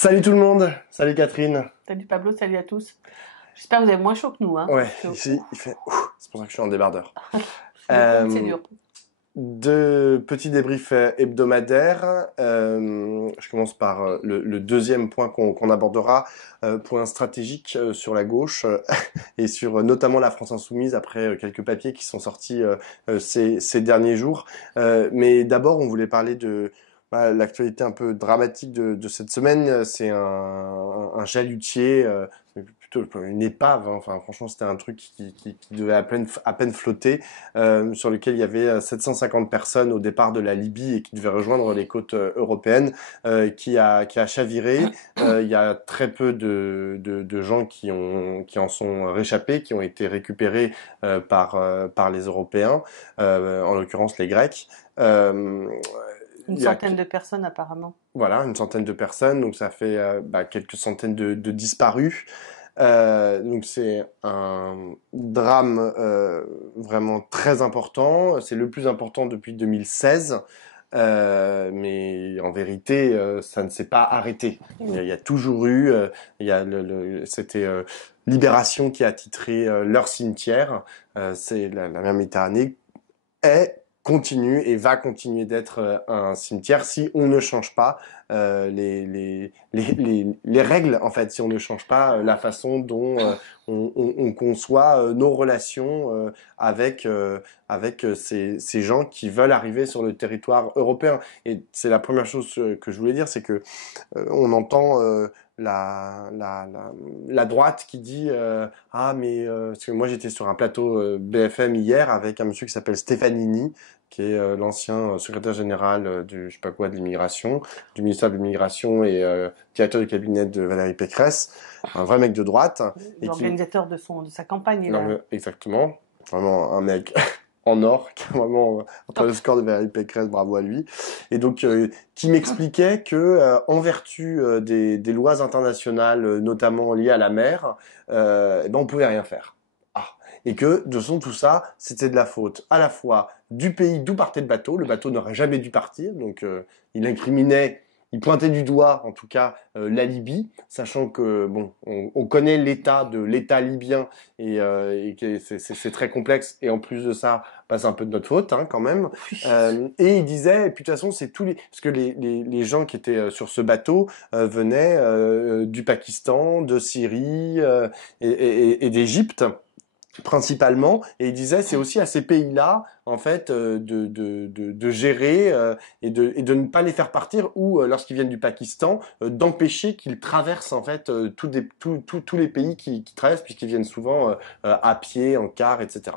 Salut tout le monde, salut Catherine. Salut Pablo, salut à tous. J'espère que vous avez moins chaud que nous, hein. Ouais, Parce que, ici il fait... c'est pour ça que je suis en débardeur. le compte, c'est Euh, dur. Deux petits débriefs hebdomadaires. Je commence par le deuxième point qu'on abordera, point stratégique sur la gauche et sur notamment la France Insoumise après quelques papiers qui sont sortis ces derniers jours. Mais d'abord, on voulait parler de l'actualité un peu dramatique de cette semaine. C'est un chalutier, plutôt une épave, hein. Enfin, franchement, c'était un truc qui devait à peine flotter, sur lequel il y avait 750 personnes au départ de la Libye et qui devait rejoindre les côtes européennes, qui a chaviré. Il y a très peu de gens qui en sont réchappés, qui ont été récupérés par les Européens, en l'occurrence les Grecs. Euh, Une il y a centaine de personnes apparemment. voilà, une centaine de personnes, donc ça fait quelques centaines de disparus. Donc c'est un drame vraiment très important. C'est le plus important depuis 2016. Mais en vérité, ça ne s'est pas arrêté. Il y a toujours eu, c'était Libération qui a titré leur cimetière. C'est la mer Méditerranée continue et va continuer d'être un cimetière si on ne change pas les règles, en fait, si on ne change pas la façon dont on conçoit nos relations avec ces gens qui veulent arriver sur le territoire européen. Et c'est la première chose que je voulais dire, c'est que on entend la droite qui dit ah mais parce que moi j'étais sur un plateau BFM hier avec un monsieur qui s'appelle Stefanini, qui est l'ancien secrétaire général du je sais pas quoi de l'immigration, du ministère de l'immigration et directeur du cabinet de Valérie Pécresse, un vrai mec de droite et qui L'organisateur de sa campagne, non, là. mais exactement, vraiment un mec en or, qui a vraiment entre le Top. score de Valérie Pécresse, bravo à lui. Et donc, qui m'expliquait que, en vertu des lois internationales, notamment liées à la mer, eh ben on pouvait rien faire. Ah. Et que, de son tout ça, c'était de la faute à la fois du pays d'où partait le bateau n'aurait jamais dû partir, donc il incriminait, il pointait du doigt, en tout cas, la Libye, sachant que, bon, on connaît l'État libyen et que c'est très complexe. Et en plus de ça, c'est un peu de notre faute, hein, quand même. Et il disait, et puis de toute façon, c'est tous les, parce que les gens qui étaient sur ce bateau venaient du Pakistan, de Syrie et d'Égypte principalement, et il disait c'est aussi à ces pays-là en fait de gérer et de ne pas les faire partir ou lorsqu'ils viennent du Pakistan d'empêcher qu'ils traversent en fait tous les pays qui traversent puisqu'ils viennent souvent à pied, en car, etc.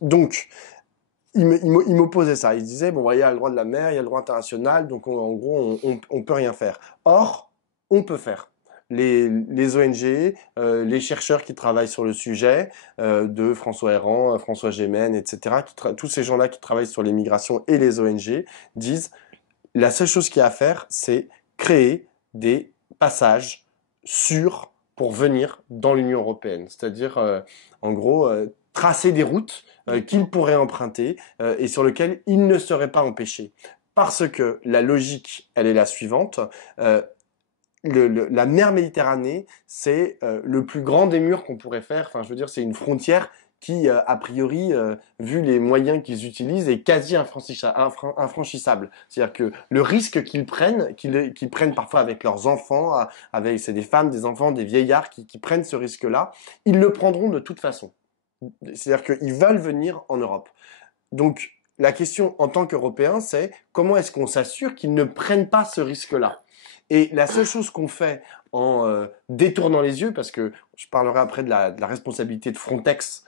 Donc il m'opposait ça. Il disait bon, il y a le droit de la mer, il y a le droit international, donc en gros on peut rien faire. Or on peut faire. Les ONG, les chercheurs qui travaillent sur le sujet, de François Héran, François Gémen, etc., tous ces gens-là qui travaillent sur les migrations et les ONG disent la seule chose qu'il y a à faire, c'est créer des passages sûrs pour venir dans l'Union européenne. C'est-à-dire, en gros, tracer des routes qu'ils pourraient emprunter et sur lesquelles ils ne seraient pas empêchés. Parce que la logique, elle est la suivante. La mer Méditerranée, c'est le plus grand des murs qu'on pourrait faire. Enfin, je veux dire, c'est une frontière qui, a priori, vu les moyens qu'ils utilisent, est quasi infranchissable. C'est-à-dire que le risque qu'ils prennent parfois avec leurs enfants, c'est des femmes, des enfants, des vieillards qui prennent ce risque-là, ils le prendront de toute façon. C'est-à-dire qu'ils veulent venir en Europe. Donc, la question en tant qu'Européens, c'est comment est-ce qu'on s'assure qu'ils ne prennent pas ce risque-là? Et la seule chose qu'on fait en détournant les yeux, parce que je parlerai après de la responsabilité de Frontex,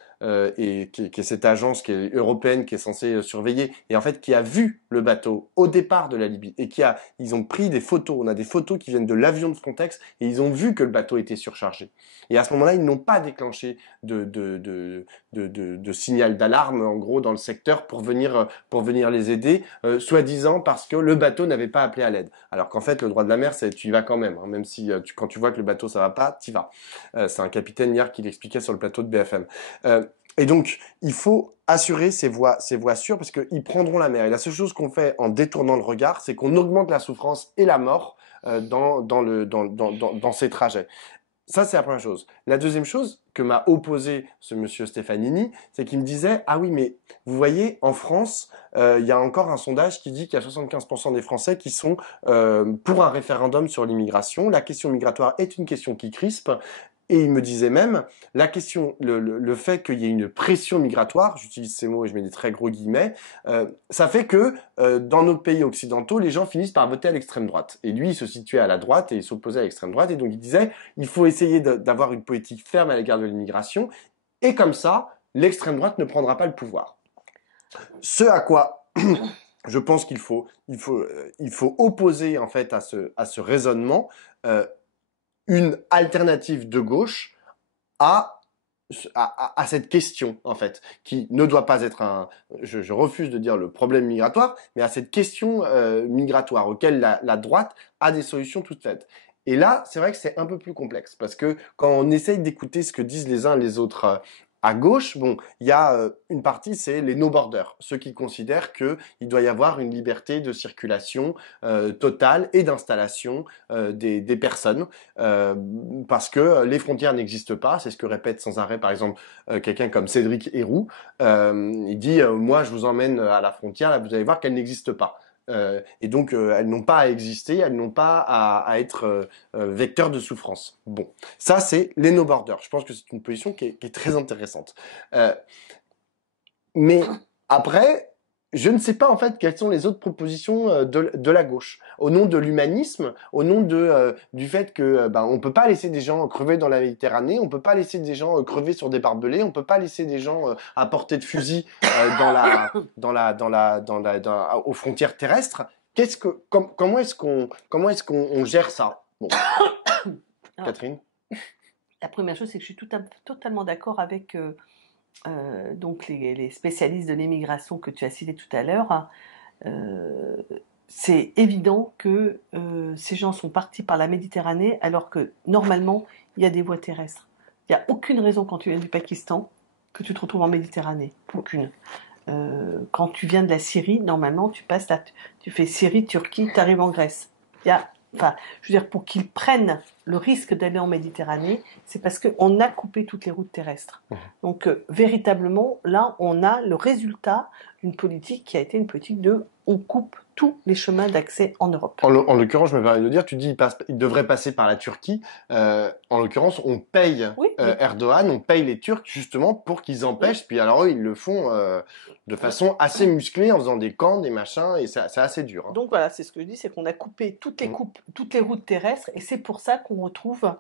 et qui est cette agence qui est européenne qui est censée surveiller et en fait qui a vu le bateau au départ de la Libye et ils ont pris des photos. On a des photos qui viennent de l'avion de Frontex et ils ont vu que le bateau était surchargé. Et à ce moment-là, ils n'ont pas déclenché de signal d'alarme en gros dans le secteur pour venir les aider, soi-disant parce que le bateau n'avait pas appelé à l'aide. Alors qu'en fait, le droit de la mer, c'est tu y vas quand même, hein, même si quand tu vois que le bateau ça va pas, t'y vas. C'est un capitaine hier qui l'expliquait sur le plateau de BFM. Et donc, il faut assurer ces voies sûres parce qu'ils prendront la mer. Et la seule chose qu'on fait en détournant le regard, c'est qu'on augmente la souffrance et la mort dans ces trajets. Ça, c'est la première chose. La deuxième chose que m'a opposé ce monsieur Stefanini, c'est qu'il me disait, ah oui, mais vous voyez, en France, il y a encore un sondage qui dit qu'il y a 75% des Français qui sont pour un référendum sur l'immigration. La question migratoire est une question qui crispe. Et il me disait même, la question, le fait qu'il y ait une pression migratoire, j'utilise ces mots et je mets des très gros guillemets, ça fait que dans nos pays occidentaux, les gens finissent par voter à l'extrême droite. Et lui, il se situait à la droite et il s'opposait à l'extrême droite. Et donc il disait, il faut essayer d'avoir une politique ferme à l'égard de l'immigration. Et comme ça, l'extrême droite ne prendra pas le pouvoir. Ce à quoi je pense qu'il faut opposer en fait à ce raisonnement une alternative de gauche à cette question, en fait, qui ne doit pas être je refuse de dire le problème migratoire, mais à cette question migratoire auquel la droite a des solutions toutes faites. Et là, c'est vrai que c'est un peu plus complexe, parce que quand on essaye d'écouter ce que disent les uns les autres à gauche, bon, il y a une partie, c'est les no-borders, ceux qui considèrent qu'il doit y avoir une liberté de circulation totale et d'installation des personnes, parce que les frontières n'existent pas, c'est ce que répète sans arrêt, par exemple, quelqu'un comme Cédric Héroux. Il dit, moi, je vous emmène à la frontière, là, vous allez voir qu'elle n'existe pas. Et donc, elles n'ont pas à exister, elles n'ont pas à être vecteurs de souffrance. Bon, ça, c'est les no-borders. Je pense que c'est une position qui est très intéressante. Mais après, je ne sais pas en fait quelles sont les autres propositions de la gauche. Au nom de l'humanisme, au nom du fait que on peut pas laisser des gens crever dans la Méditerranée, on peut pas laisser des gens crever sur des barbelés, on peut pas laisser des gens à portée de fusil aux frontières terrestres. Comment est-ce qu'on gère ça? Bon, Alors, Catherine. la première chose, c'est que je suis totalement d'accord avec donc les spécialistes de l'immigration que tu as cités tout à l'heure. C'est évident que ces gens sont partis par la Méditerranée alors que normalement il y a des voies terrestres. Il n'y a aucune raison quand tu viens du Pakistan que tu te retrouves en Méditerranée. Aucune. Quand tu viens de la Syrie, normalement tu fais Syrie, Turquie, tu arrives en Grèce. Je veux dire, pour qu'ils prennent le risque d'aller en Méditerranée, c'est parce qu'on a coupé toutes les routes terrestres. Donc, véritablement, là, on a le résultat d'une politique qui a été une politique on coupe tous les chemins d'accès en Europe. En l'occurrence, je me permets de dire, tu dis il devrait passer par la Turquie. En l'occurrence, on paye Erdogan, on paye les Turcs justement pour qu'ils empêchent. Puis alors eux, ils le font de façon assez musclée en faisant des camps, des machins, et c'est assez dur. Donc voilà, c'est ce que je dis, c'est qu'on a coupé toutes les routes terrestres, et c'est pour ça qu'on retrouve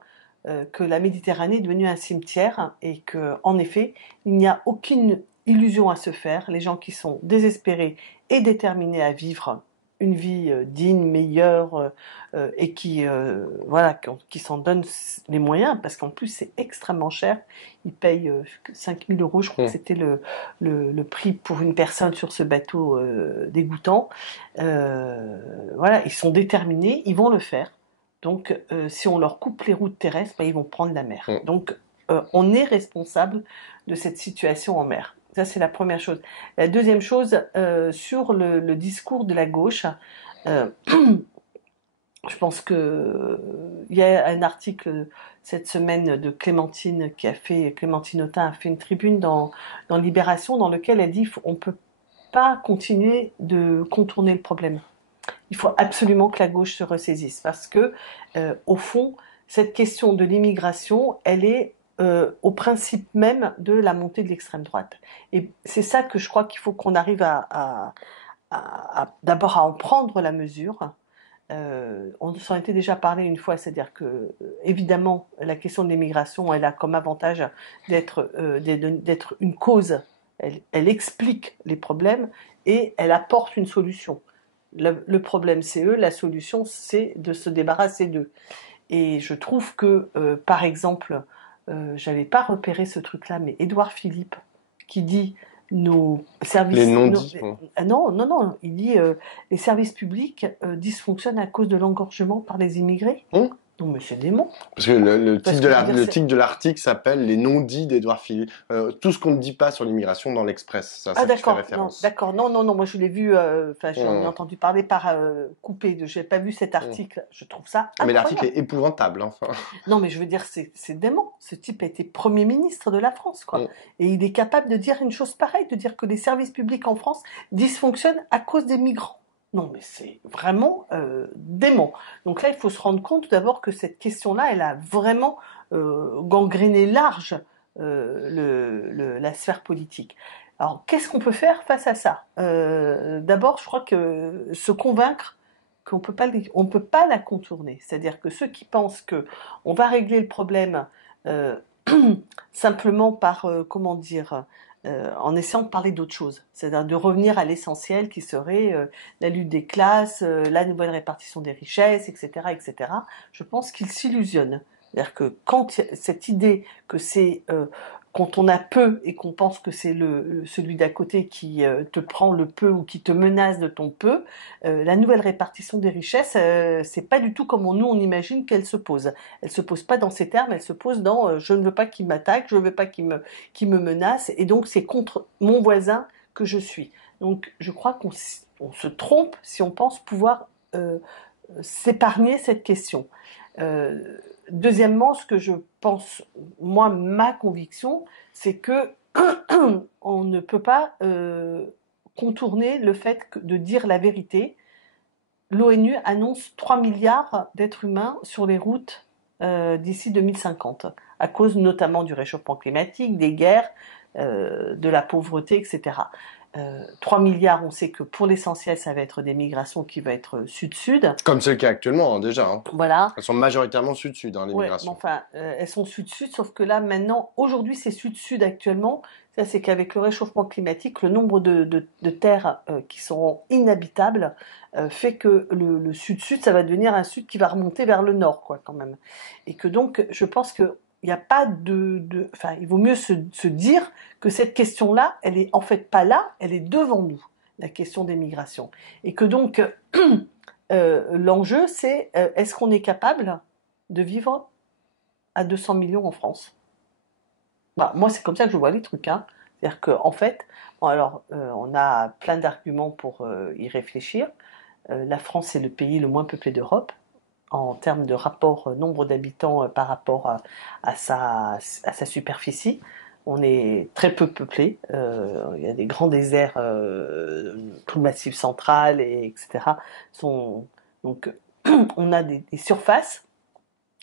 que la Méditerranée est devenue un cimetière, et que en effet, il n'y a aucune illusion à se faire. Les gens qui sont désespérés et déterminés à vivre une vie digne, meilleure, et qui s'en donnent les moyens, parce qu'en plus c'est extrêmement cher. Ils payent 5 000 €, je crois que c'était le prix pour une personne sur ce bateau dégoûtant. Ils sont déterminés, ils vont le faire. Donc si on leur coupe les routes terrestres, ils vont prendre la mer. Donc on est responsable de cette situation en mer. Ça, c'est la première chose. La deuxième chose, sur le discours de la gauche, je pense que il y a un article cette semaine de Clémentine Autain a fait une tribune dans Libération, dans lequel elle dit on peut pas continuer de contourner le problème. Il faut absolument que la gauche se ressaisisse, parce que au fond, cette question de l'immigration, elle est au principe même de la montée de l'extrême droite. Et c'est ça que je crois qu'il faut qu'on arrive d'abord à en prendre la mesure. On s'en était déjà parlé une fois, c'est-à-dire que évidemment la question de l'immigration, elle a comme avantage d'être une cause. Elle explique les problèmes et elle apporte une solution. Le problème c'est eux, la solution c'est de se débarrasser d'eux. Et je trouve que par exemple, j'avais pas repéré ce truc-là, mais Édouard Philippe qui dit nos services... Les non-dits. Il dit les services publics dysfonctionnent à cause de l'engorgement par les immigrés. Non, mais c'est dément. Parce que le Parce titre que je veux dire, le titre de l'article s'appelle Les non-dits d'Édouard Philippe. Tout ce qu'on ne dit pas sur l'immigration dans l'Express. C'est à ah ça que tu fais d'accord, non, référence. d'accord, non, non, non, moi je l'ai vu, enfin j'en ai Hum. entendu parler par coupé, j'ai pas vu cet Hum. article, je trouve ça Mais l'article incroyable. est épouvantable, enfin. Non, mais je veux dire, c'est dément. Ce type a été Premier ministre de la France, quoi. Hum. Et il est capable de dire une chose pareille, de dire que les services publics en France dysfonctionnent à cause des migrants. Non, mais c'est vraiment dément. Donc là, il faut se rendre compte d'abord que cette question-là, elle a vraiment gangréné large la sphère politique. Alors, qu'est-ce qu'on peut faire face à ça D'abord, je crois que se convaincre on peut pas la contourner. C'est-à-dire que ceux qui pensent que on va régler le problème euh, simplement par, comment dire, en essayant de parler d'autre chose, c'est-à-dire de revenir à l'essentiel qui serait la lutte des classes, la nouvelle répartition des richesses, etc., etc. Je pense qu'ils s'illusionnent. C'est-à-dire que quand cette idée que c'est quand on a peu et qu'on pense que c'est celui d'à côté qui te prend le peu ou qui te menace de ton peu, la nouvelle répartition des richesses, c'est pas du tout comme nous on imagine qu'elle se pose. Elle se pose pas dans ces termes, elle se pose dans je ne veux pas qu'il m'attaque, je ne veux pas qu'il me menace, et donc c'est contre mon voisin que je suis. Donc je crois qu'on se trompe si on pense pouvoir s'épargner cette question. Euh, Deuxièmement, ce que je pense, moi, ma conviction, c'est que on ne peut pas contourner le fait de dire la vérité. L'ONU annonce 3 milliards d'êtres humains sur les routes d'ici 2050, à cause notamment du réchauffement climatique, des guerres, de la pauvreté, etc. 3 milliards, on sait que pour l'essentiel, ça va être des migrations qui vont être sud-sud. Comme c'est le cas actuellement, hein, déjà. Hein. Voilà. Elles sont majoritairement sud-sud, hein, les Ouais, mais migrations. enfin, elles sont sud-sud, sauf que là, maintenant, aujourd'hui, c'est sud-sud actuellement. Ça, c'est qu'avec le réchauffement climatique, le nombre de terres qui seront inhabitables fait que le sud-sud, ça va devenir un sud qui va remonter vers le nord, quoi, quand même. Et que donc, je pense que il n'y a pas enfin, il vaut mieux se dire que cette question-là, elle est en fait pas là, elle est devant nous, la question des migrations. Et que donc, l'enjeu, c'est est-ce qu'on est capable de vivre à 200 millions en France. Bah, moi, c'est comme ça que je vois les trucs. Hein. C'est-à-dire qu'en fait, bon, alors, on a plein d'arguments pour y réfléchir. La France est le pays le moins peuplé d'Europe en termes de rapport nombre d'habitants par rapport à sa superficie. On est très peu peuplé. Il y a des grands déserts, tout le massif central, etc. Donc, on a des surfaces.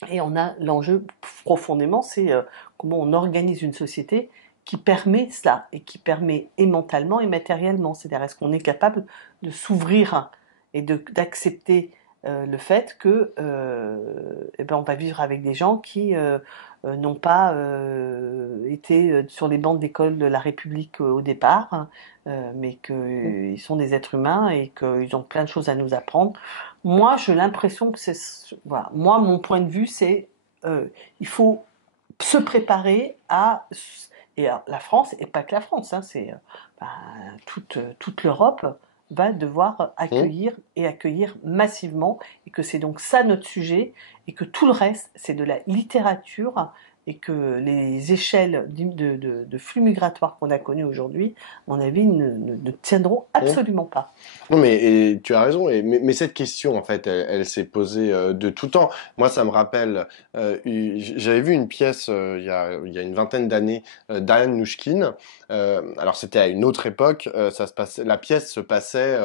Et on a l'enjeu profondément, c'est comment on organise une société qui permet cela et qui permet et mentalement et matériellement. C'est-à-dire est-ce qu'on est capable de s'ouvrir et d'accepter le fait que eh ben on va vivre avec des gens qui n'ont pas été sur les bancs d'école de la République au départ, hein, mais qu'ils sont des êtres humains et qu'ils ont plein de choses à nous apprendre. Moi, j'ai l'impression que c'est... Voilà. Moi, mon point de vue, c'est il faut se préparer à... Et alors, la France, et pas que la France, hein, c'est ben, toute l'Europe va devoir Hum. accueillir et accueillir massivement, et que c'est donc ça notre sujet, et que tout le reste, c'est de la littérature, et que les échelles de flux migratoires qu'on a connus aujourd'hui, à mon avis, ne tiendront Hum. absolument pas. Non, mais et tu as raison. Mais cette question, en fait, elle s'est posée de tout temps. Moi, ça me rappelle. J'avais vu une pièce il y a une vingtaine d'années d'Ariane Nouchkine. Alors, c'était à une autre époque. Ça se passait. La pièce se passait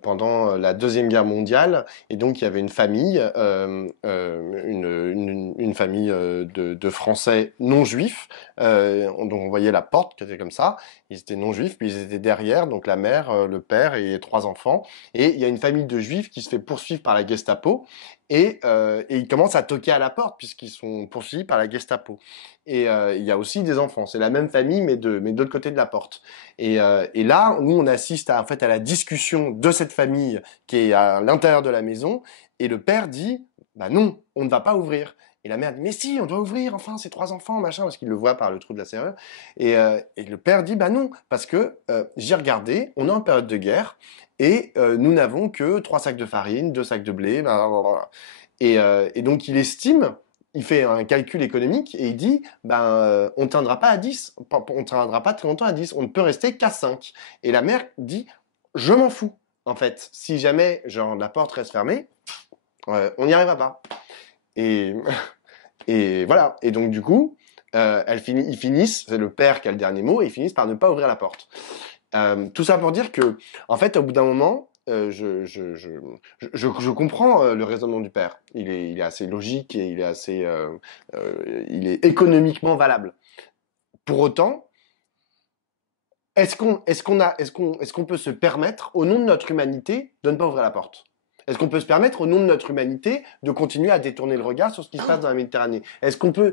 pendant la Deuxième Guerre mondiale, et donc il y avait une famille, une famille de Français non juifs. Donc, on voyait la porte qui était comme ça. Ils étaient non juifs, puis ils étaient derrière, donc la mère, le père et les trois enfants. Et il y a une famille de juifs qui se fait poursuivre par la Gestapo, et ils commencent à toquer à la porte puisqu'ils sont poursuivis par la Gestapo. Et il y a aussi des enfants. C'est la même famille, mais de l'autre côté de la porte. Et là, nous, on assiste en fait à la discussion de cette famille qui est à l'intérieur de la maison. Et le père dit, bah non, on ne va pas ouvrir. Et la mère dit, mais si, on doit ouvrir, enfin, c'est 3 enfants, machin, parce qu'il le voit par le trou de la serrure. Et le père dit, bah non, parce que j'ai regardé, on est en période de guerre, et nous n'avons que 3 sacs de farine, 2 sacs de blé, blablabla. Et donc il estime, il fait un calcul économique, et il dit, on ne tiendra pas à 10, on ne tiendra pas très longtemps à 10, on ne peut rester qu'à 5. Et la mère dit, je m'en fous, en fait. Si jamais, genre, la porte reste fermée, on n'y arrivera pas. Et, et voilà. Et donc, du coup, ils finissent, c'est le père qui a le dernier mot, et ils finissent par ne pas ouvrir la porte. Tout ça pour dire que, en fait, au bout d'un moment, je comprends le raisonnement du père. Il est assez logique et il est économiquement valable. Pour autant, est-ce qu'on peut se permettre, au nom de notre humanité, de ne pas ouvrir la porte? Est-ce qu'on peut se permettre, au nom de notre humanité, de continuer à détourner le regard sur ce qui se passe dans la Méditerranée? Est-ce qu'on peut...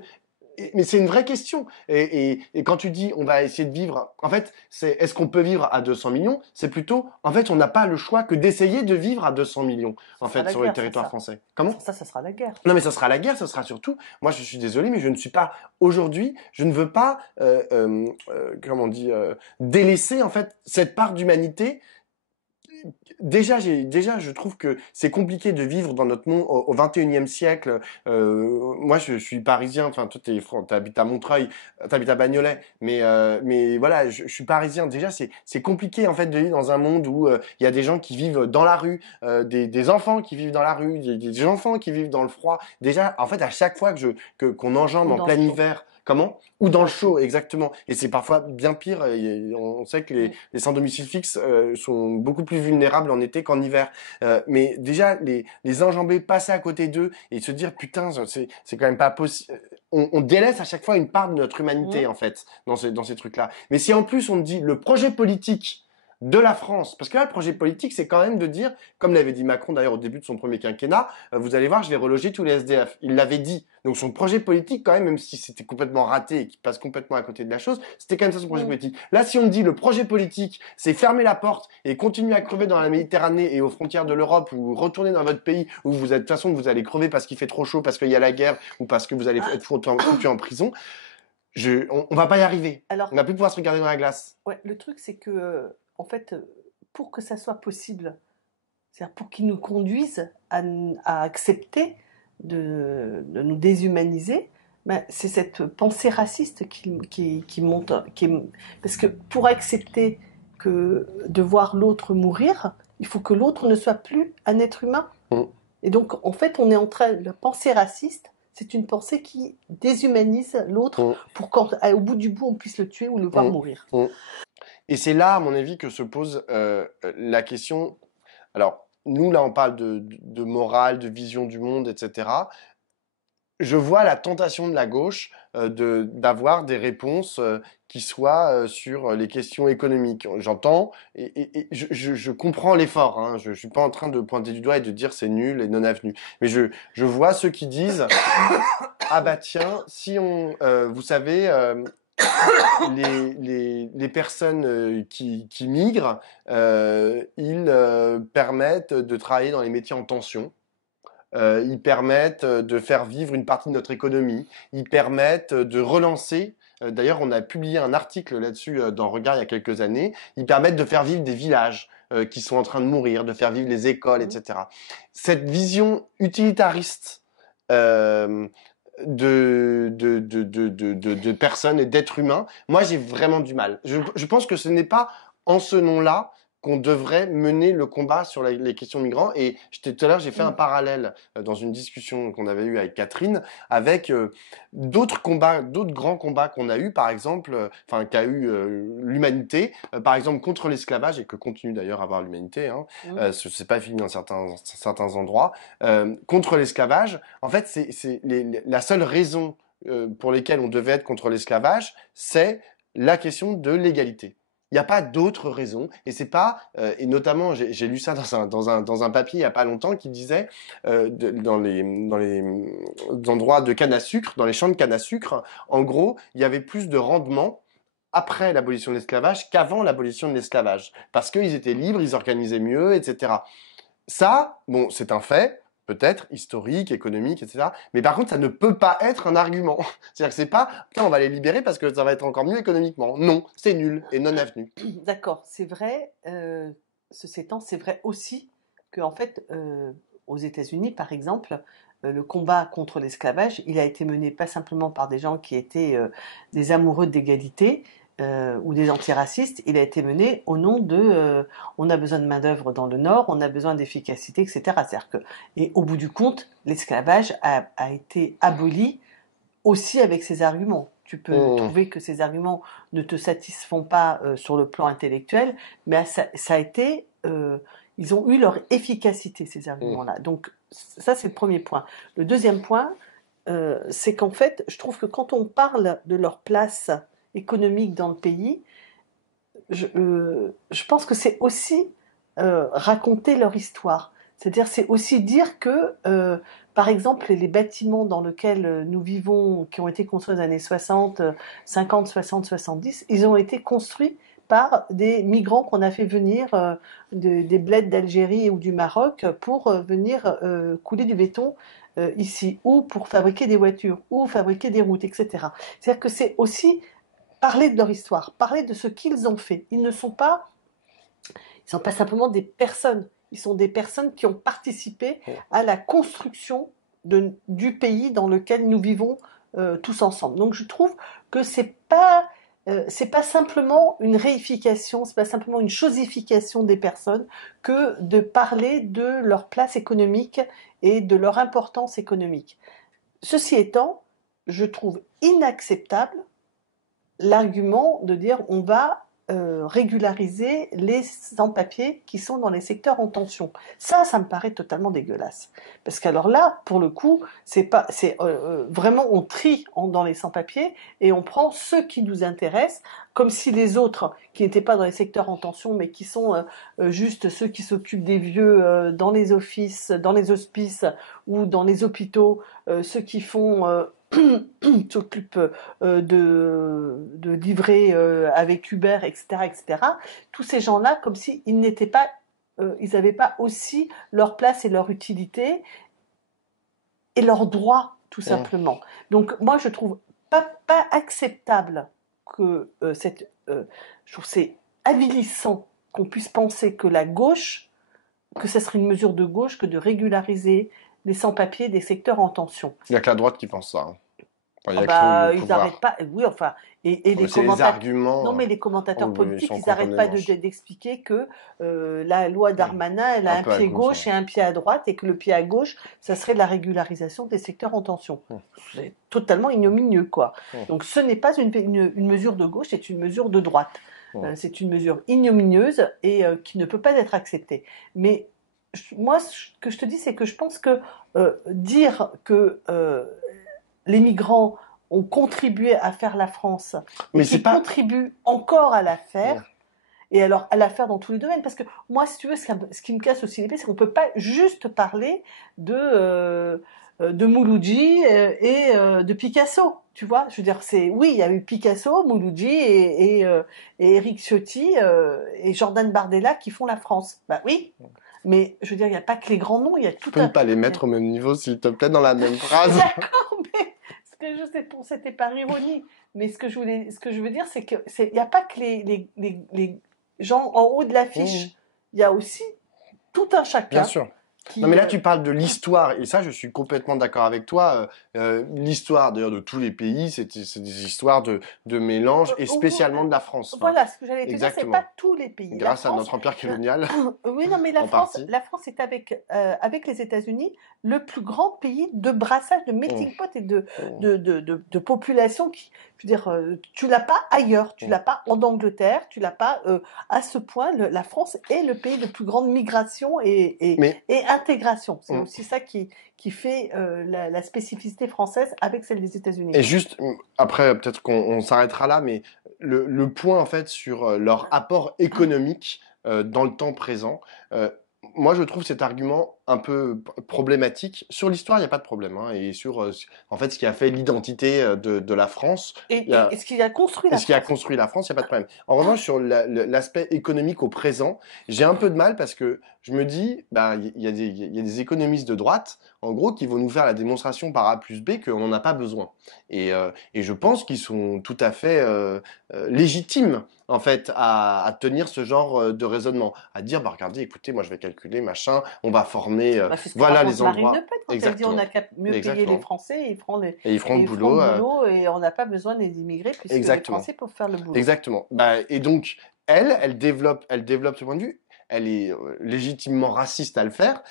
Mais c'est une vraie question. Et quand tu dis on va essayer de vivre, en fait, est-ce qu'on peut vivre à 200 millions? C'est plutôt, en fait, on n'a pas le choix que d'essayer de vivre à 200 millions, en fait, sur le territoire français. Comment? Ça sera la guerre. Non, mais ça sera la guerre, ça sera surtout. Moi, je suis désolé, mais je ne suis pas aujourd'hui. Je ne veux pas, comment on dit, délaisser en fait cette part d'humanité. Déjà, je trouve que c'est compliqué de vivre dans notre monde au 21e siècle. Moi, je suis parisien. Enfin, toi, t'habites à Montreuil, t'habites à Bagnolet, mais voilà, je suis parisien. Déjà, c'est compliqué en fait de vivre dans un monde où il y a des gens qui vivent dans la rue, des enfants qui vivent dans la rue, des enfants qui vivent dans le froid. Déjà, en fait, à chaque fois qu'on enjambe en plein hiver. Comment? Ou dans le chaud, exactement. Et c'est parfois bien pire. On sait que les sans domicile fixe sont beaucoup plus vulnérables en été qu'en hiver. Mais déjà, les enjamber, passer à côté d'eux et se dire putain, c'est quand même pas possible. On délaisse à chaque fois une part de notre humanité en fait dans ces trucs-là. Mais si en plus on dit le projet politique de la France, parce que là le projet politique c'est quand même de dire, comme l'avait dit Macron d'ailleurs au début de son premier quinquennat, vous allez voir, je vais reloger tous les SDF. Il l'avait dit. Donc son projet politique quand même si c'était complètement raté et qu'il passe complètement à côté de la chose, c'était quand même ça son projet politique. Là si on dit le projet politique c'est fermer la porte et continuer à crever dans la Méditerranée et aux frontières de l'Europe ou retourner dans votre pays où vous êtes de toute façon vous allez crever parce qu'il fait trop chaud, parce qu'il y a la guerre ou parce que vous allez être foutu en prison, on va pas y arriver. Alors, on va plus pouvoir se regarder dans la glace. Ouais, le truc c'est que en fait, pour que ça soit possible, c'est-à-dire pour qu'ils nous conduisent à accepter de nous déshumaniser, c'est cette pensée raciste qui monte. Parce que pour accepter de voir l'autre mourir, il faut que l'autre ne soit plus un être humain. Et donc, en fait, on est en train... La pensée raciste, c'est une pensée qui déshumanise l'autre pour qu'au bout du bout, on puisse le tuer ou le voir mourir. Et c'est là, à mon avis, que se pose la question. Alors, nous, là, on parle de morale, de vision du monde, etc. Je vois la tentation de la gauche d'avoir des réponses qui soient sur les questions économiques. J'entends et je comprends l'effort. Hein. Je suis pas en train de pointer du doigt et de dire c'est nul et non avenu. Mais je vois ceux qui disent ah bah tiens, si on, vous savez. Les personnes qui migrent, ils permettent de travailler dans les métiers en tension. Ils permettent de faire vivre une partie de notre économie. Ils permettent de relancer. D'ailleurs, on a publié un article là-dessus dans Regard il y a quelques années. Ils permettent de faire vivre des villages qui sont en train de mourir, de faire vivre les écoles, etc. Cette vision utilitariste de personnes et d'êtres humains, moi j'ai vraiment du mal. Je pense que ce n'est pas en ce nom-là qu'on devrait mener le combat sur les questions migrants. Et tout à l'heure, j'ai fait un parallèle dans une discussion qu'on avait eue avec Catherine, avec d'autres combats, d'autres grands combats qu'on a eu, par exemple, qu'a eu l'humanité, par exemple contre l'esclavage, et que continue d'ailleurs à avoir l'humanité, hein, c'est pas fini dans certains endroits, contre l'esclavage. En fait, c'est la seule raison pour lesquelles on devait être contre l'esclavage, c'est la question de l'égalité. Il n'y a pas d'autres raisons, et c'est pas, et notamment j'ai lu ça dans un papier il y a pas longtemps qui disait dans les endroits de canne à sucre, dans les champs de canne à sucre, en gros, il y avait plus de rendement après l'abolition de l'esclavage qu'avant l'abolition de l'esclavage, parce qu'ils étaient libres, ils organisaient mieux, etc. Ça, bon, c'est un fait. peut-être, historique, économique, etc. Mais par contre, ça ne peut pas être un argument. C'est-à-dire que c'est pas, tiens, on va les libérer parce que ça va être encore mieux économiquement. Non, c'est nul et non avenu. D'accord, c'est vrai, ceci étant, c'est vrai aussi qu'en fait, aux États-Unis, par exemple, le combat contre l'esclavage, il a été mené pas simplement par des gens qui étaient des amoureux d'égalité ou des antiracistes, il a été mené au nom de on a besoin de main-d'œuvre dans le Nord, on a besoin d'efficacité, etc. C'est-à-dire que, et au bout du compte, l'esclavage a été aboli aussi avec ces arguments. Tu peux trouver que ces arguments ne te satisfont pas sur le plan intellectuel, mais ça a été, ils ont eu leur efficacité, ces arguments-là. Donc ça, c'est le premier point. Le deuxième point, c'est qu'en fait, je trouve que quand on parle de leur place économique dans le pays, je pense que c'est aussi raconter leur histoire. C'est-à-dire, c'est aussi dire que, par exemple, les bâtiments dans lesquels nous vivons, qui ont été construits dans les années 60, 50, 60, 70, ils ont été construits par des migrants qu'on a fait venir des bleds d'Algérie ou du Maroc pour venir couler du béton ici, ou pour fabriquer des voitures, ou fabriquer des routes, etc. C'est-à-dire que c'est aussi parler de leur histoire, parler de ce qu'ils ont fait. Ils ne sont pas simplement des personnes. Ils sont des personnes qui ont participé à la construction du pays dans lequel nous vivons tous ensemble. Donc je trouve que c'est pas simplement une réification, c'est pas simplement une chosification des personnes que de parler de leur place économique et de leur importance économique. Ceci étant, je trouve inacceptable l'argument de dire on va régulariser les sans-papiers qui sont dans les secteurs en tension. Ça me paraît totalement dégueulasse. Parce qu'alors là, pour le coup, c'est vraiment on trie dans les sans-papiers et on prend ceux qui nous intéressent, comme si les autres qui n'étaient pas dans les secteurs en tension, mais qui sont juste ceux qui s'occupent des vieux dans les offices, dans les hospices ou dans les hôpitaux, ceux qui font s'occupe de livrer avec Uber, etc., etc. Tous ces gens-là, comme s'ils n'étaient pas, ils n'avaient pas aussi leur place et leur utilité et leurs droits, tout simplement. Donc moi, je trouve pas acceptable que je trouve c'est avilissant qu'on puisse penser que la gauche, que ça serait une mesure de gauche que de régulariser les sans-papiers des secteurs en tension. Il n'y a que la droite qui pense ça. Hein. Enfin, Ils n'arrêtent pas. Oui, enfin, et les commentateurs. Arguments, non, mais les commentateurs politiques, ils n'arrêtent pas d'expliquer que la loi Darmanin, elle a un pied gauche et un pied à droite, et que le pied à gauche, ça serait la régularisation des secteurs en tension. C'est totalement ignominieux, quoi. Donc, ce n'est pas une mesure de gauche, c'est une mesure de droite. C'est une mesure ignominieuse et qui ne peut pas être acceptée. Mais moi, ce que je te dis, c'est que je pense que dire que les migrants ont contribué à faire la France, mais qui contribuent encore à la faire, et alors à la faire dans tous les domaines, parce que moi, si tu veux, ce qui me casse aussi les pieds, c'est qu'on ne peut pas juste parler de Mouloudji et de Picasso, tu vois. Je veux dire, oui, il y a eu Picasso, Mouloudji et Éric Ciotti et Jordan Bardella qui font la France. Bah oui. Mais je veux dire, il n'y a pas que les grands noms, il y a tout un... Tu peux pas les mettre au même niveau, s'il te plaît, dans la même phrase. D'accord, mais ce que je sais, c'était par ironie. Mais ce que je veux dire, c'est que il n'y a pas que les gens en haut de l'affiche. Il y a aussi tout un chacun. Bien sûr. Non, mais là, tu parles de l'histoire, et ça, je suis complètement d'accord avec toi. L'histoire, d'ailleurs, de tous les pays, c'est des histoires de mélange, et spécialement de la France. Voilà, ce que j'allais te dire, c'est pas tous les pays. Grâce à notre empire colonial. Oui, non, mais la France est avec les États-Unis le plus grand pays de brassage, de melting pot et de population qui, je veux dire, tu l'as pas ailleurs, tu l'as pas en Angleterre, tu l'as pas à ce point. La France est le pays de plus grande migration et intégration. C'est aussi ça qui fait la spécificité française avec celle des États-Unis. Et juste, après, peut-être qu'on s'arrêtera là, mais le point, en fait, sur leur apport économique dans le temps présent, moi, je trouve cet argument un peu problématique. Sur l'histoire, il n'y a pas de problème, hein, et sur en fait ce qui a fait l'identité de la France, il y Et a ce qui a construit et la ce qui a France. construit la France, il n'y a pas de problème. En revanche, sur l'aspect économique au présent, j'ai un peu de mal parce que je me dis, bah, il y a des économistes de droite, en gros, qui vont nous faire la démonstration par A plus B qu'on n'en a pas besoin. Et je pense qu'ils sont tout à fait légitimes, en fait, à tenir ce genre de raisonnement. À dire, bah, regardez, écoutez, moi, je vais calculer, machin, on va former, Bah, c'est ce que voilà raconte les Marine Le endroits. Pen quand elle dit on Exactement. a qu'à mieux payer les Exactement. Français, Et ils feront et le ils feront boulot. le boulot et on n'a pas besoin des immigrés puisque les Exactement. Français peuvent faire le boulot. Exactement. Bah, et donc, elle développe ce point de vue. Elle est légitimement raciste à le faire,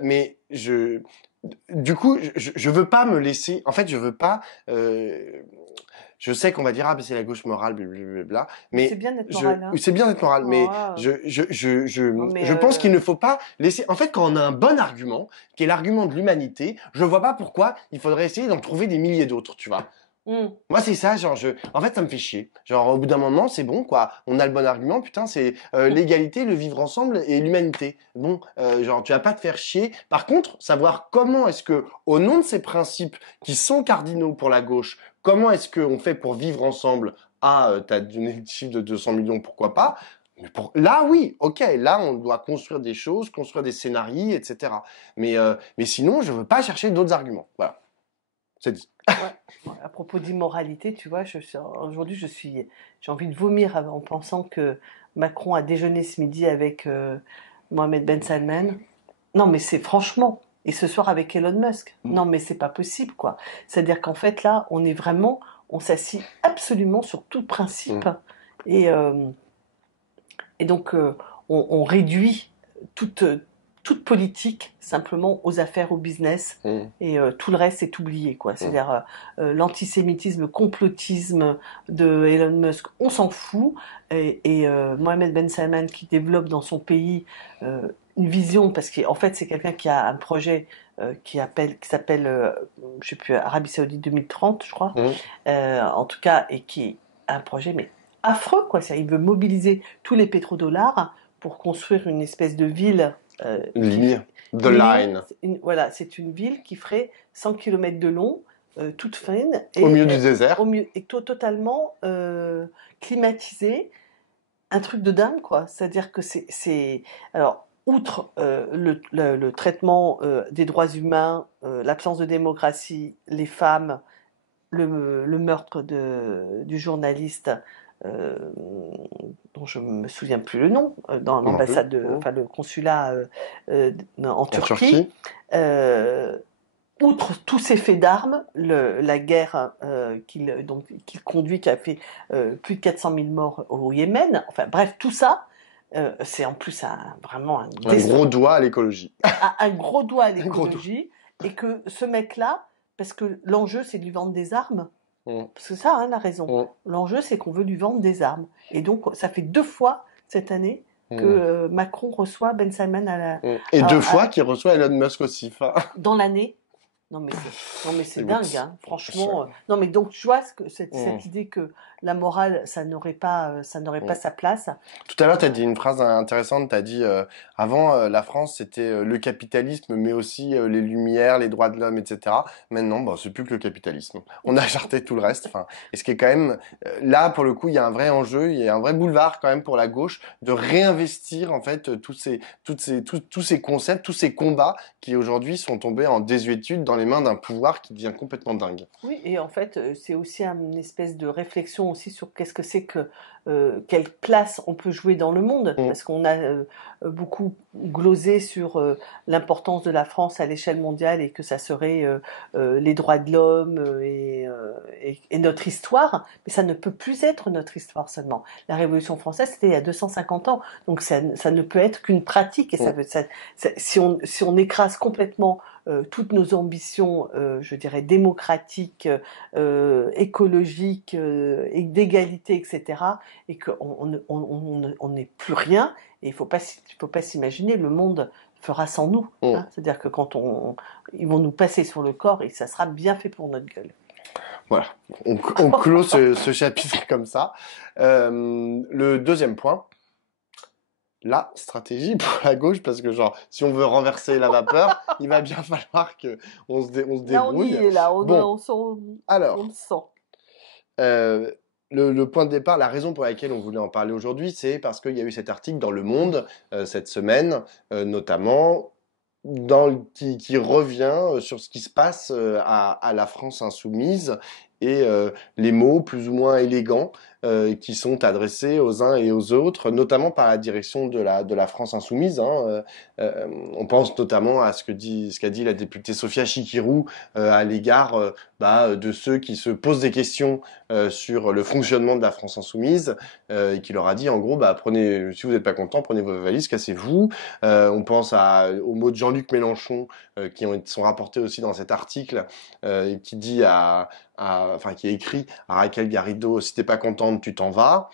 mais du coup, je veux pas me laisser. En fait, je veux pas. Je sais qu'on va dire ah, mais c'est la gauche morale, blablabla. Mais c'est Mais bien d'être moral, hein. c'est bien d'être moral, mais Ouais. Non mais je pense qu'il ne faut pas laisser. En fait, quand on a un bon argument, qui est l'argument de l'humanité, je vois pas pourquoi il faudrait essayer d'en trouver des milliers d'autres, tu vois. Moi, c'est ça, genre, en fait, ça me fait chier. Genre, au bout d'un moment, c'est bon, quoi. On a le bon argument, putain, c'est l'égalité, le vivre ensemble et l'humanité. Bon, genre, tu vas pas te faire chier. Par contre, savoir comment est-ce que, au nom de ces principes qui sont cardinaux pour la gauche, comment est-ce qu'on fait pour vivre ensemble? Ah, t'as donné le chiffre de 200 millions, pourquoi pas? Là, oui, ok, là, on doit construire des choses, construire des scénarios, etc. Mais sinon, je veux pas chercher d'autres arguments. Voilà, c'est dit. Ouais. À propos d'immoralité, tu vois, aujourd'hui, j'ai envie de vomir en pensant que Macron a déjeuné ce midi avec Mohamed Ben Salman. Non, mais c'est franchement. Et ce soir avec Elon Musk. Non, mais c'est pas possible, quoi. C'est-à-dire qu'en fait, là, on s'assit absolument sur tout principe. Et, euh, et donc, on réduit toute, toute politique simplement aux affaires, au business, et tout le reste est oublié, quoi. C'est-à-dire l'antisémitisme, le complotisme de Elon Musk, on s'en fout. Et Mohamed Ben Salman qui développe dans son pays une vision, parce qu'en fait c'est quelqu'un qui a un projet qui s'appelle, je sais plus, Arabie Saoudite 2030, je crois, en tout cas, et qui a un projet mais affreux, quoi. Il veut mobiliser tous les pétrodollars pour construire une espèce de ville. Ligne. The Line. Voilà, c'est une ville qui ferait 100 km de long, toute fine. Au milieu du désert. Et totalement climatisée. Un truc de dingue, quoi. C'est-à-dire que alors, outre le traitement des droits humains, l'absence de démocratie, les femmes, le meurtre du journaliste dont je me souviens plus le nom, dans l'ambassade, enfin le consulat en Turquie. Outre tous ces faits d'armes, la guerre qu'il conduit, qui a fait plus de 400 000 morts au Yémen, enfin bref, tout ça, c'est en plus vraiment un gros doigt à l'écologie. Un gros doigt à l'écologie, et que ce mec-là, parce que l'enjeu c'est de lui vendre des armes, parce que ça, la raison. L'enjeu, c'est qu'on veut lui vendre des armes. Et donc, ça fait 2 fois cette année que Macron reçoit Ben Salman Et 2 fois qu'il reçoit Elon Musk aussi. Dans l'année. Non mais c'est dingue, hein. Franchement. Non mais donc tu vois cette idée que la morale ça n'aurait pas sa place. Tout à l'heure tu as dit une phrase intéressante, tu as dit avant la France c'était le capitalisme mais aussi les lumières, les droits de l'homme, etc. Maintenant c'est plus que le capitalisme. On a jarté tout le reste. Enfin, et ce qui est quand même là pour le coup il y a un vrai enjeu, il y a un vrai boulevard quand même pour la gauche de réinvestir en fait tous ces concepts, tous ces combats qui aujourd'hui sont tombés en désuétude dans les mains d'un pouvoir qui devient complètement dingue. Oui, et en fait, c'est aussi une espèce de réflexion aussi sur qu'est-ce que c'est que quelle place on peut jouer dans le monde, parce qu'on a beaucoup glosé sur l'importance de la France à l'échelle mondiale et que ça serait les droits de l'homme et notre histoire, mais ça ne peut plus être notre histoire seulement. La Révolution française, c'était il y a 250 ans, donc ça ne peut être qu'une pratique, et si on écrase complètement toutes nos ambitions, je dirais démocratiques, écologiques, et d'égalité, etc., et qu'on n'est plus rien, et il faut pas s'imaginer, le monde fera sans nous. Hein. C'est-à-dire que quand ils vont nous passer sur le corps, et ça sera bien fait pour notre gueule. Voilà, on clôt ce chapitre comme ça. Le deuxième point, la stratégie pour la gauche, parce que genre, si on veut renverser la vapeur, il va bien falloir que on se Là, on y débrouille. est, là, Bon, on le alors, sent. euh, le point de départ, la raison pour laquelle on voulait en parler aujourd'hui, c'est parce qu'il y a eu cet article dans Le Monde cette semaine, notamment, qui revient sur ce qui se passe à la France insoumise et les mots plus ou moins élégants qui sont adressés aux uns et aux autres, notamment par la direction de la France insoumise. On pense notamment à ce qu'a dit la députée Sophia Chikirou à l'égard de ceux qui se posent des questions sur le fonctionnement de la France insoumise et qui leur a dit en gros prenez, si vous n'êtes pas content, prenez vos valises, cassez-vous. On pense aux mots de Jean-Luc Mélenchon sont rapportés aussi dans cet article qui dit qui est écrit à Raquel Garrido, si t'es pas contente, tu t'en vas.